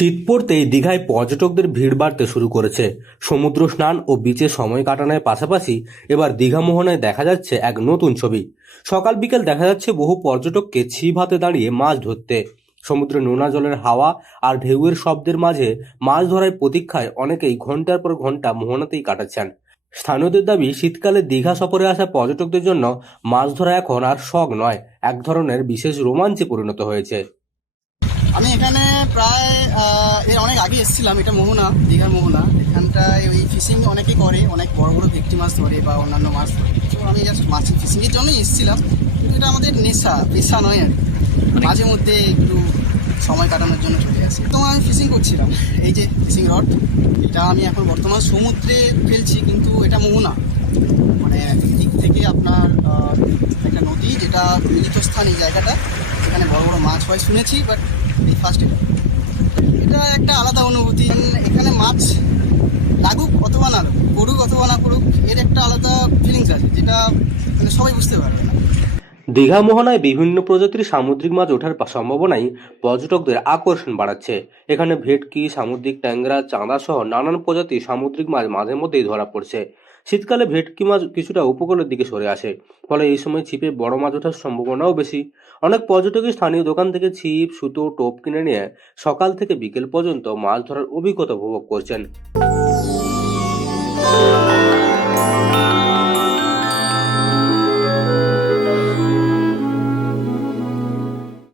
শীত পড়তেই দীঘায় পর্যটকদের ভিড় বাড়তে শুরু করেছে। সমুদ্র স্নান ও বিচে সময় কাটানোর পাশাপাশি এবার দীঘা মোহনায় দেখা যাচ্ছে এক নতুন ছবি। সকাল বিকেল দেখা যাচ্ছে বহু পর্যটককে ছিপ হাতে দাঁড়িয়ে মাছ ধরতে। সমুদ্রের নোনা জলের হাওয়া আর ঢেউয়ের শব্দের মাঝে মাছ ধরার প্রতীক্ষায় অনেকেই ঘন্টার পর ঘন্টা মোহনাতেই কাটাচ্ছেন। স্থানীয়দের দাবি, শীতকালে দীঘা সফরে আসা পর্যটকদের জন্য মাছ ধরা এখন আর শখ নয়, এক ধরনের বিশেষ রোমাঞ্চে পরিণত হয়েছে। আমি এখানে প্রায় এর অনেক আগে এসেছিলাম। এটা মোহনা, দীঘার মোহনা। এখানটায় ওই ফিশিং অনেকেই করে, অনেক বড় বড় ভেটকি মাছ ধরে বা অন্যান্য মাছ ধরে। তো আমি জাস্ট মাছ ফিশিংয়ের জন্যই এসেছিলাম, কিন্তু এটা আমাদের নেশা, পেশা নয় আর কি। মাঝে মধ্যে একটু সময় কাটানোর জন্য চলে আসি। তো আমি ফিশিং করছিলাম, এই যে ফিশিং রড, এটা আমি এখন বর্তমান সমুদ্রে ফেলছি, কিন্তু এটা মোহনা, মানে দিক থেকে আপনার একটা নদী, যেটা মিলিত স্থান এই জায়গাটা, এখানে বড় বড় মাছ হয় শুনেছি, বাট এই ফার্স্ট এটা একটা আলাদা অনুভূতি। এখানে মাছ লাগুক অথবা না লাগুক, করুক অথবা না করুক, এর একটা আলাদা ফিলিংস আছে, যেটা মানে সবাই বুঝতে পারবে না। দীঘা মোহনায় বিভিন্ন প্রজাতির সামুদ্রিক মাছ ওঠার সম্ভাবনাই পর্যটকদের আকর্ষণ বাড়াচ্ছে। এখানে ভেটকি, সামুদ্রিক ট্যাংরা, চাঁদা সহ নানান প্রজাতির সামুদ্রিক মাছ মাঝে মধ্যেই ধরা পড়ছে। শীতকালে ভেটকি মাছ কিছুটা উপকূলের দিকে সরে আসে, ফলে এই সময় ছিপে বড় মাছ ওঠার সম্ভাবনাও বেশি। অনেক পর্যটকই স্থানীয় দোকান থেকে ছিপ, সুতো, টোপ কিনে নিয়ে সকাল থেকে বিকেল পর্যন্ত মাছ ধরার অভিজ্ঞতা উপভোগ করছেন।